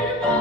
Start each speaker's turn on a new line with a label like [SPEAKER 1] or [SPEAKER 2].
[SPEAKER 1] Lord.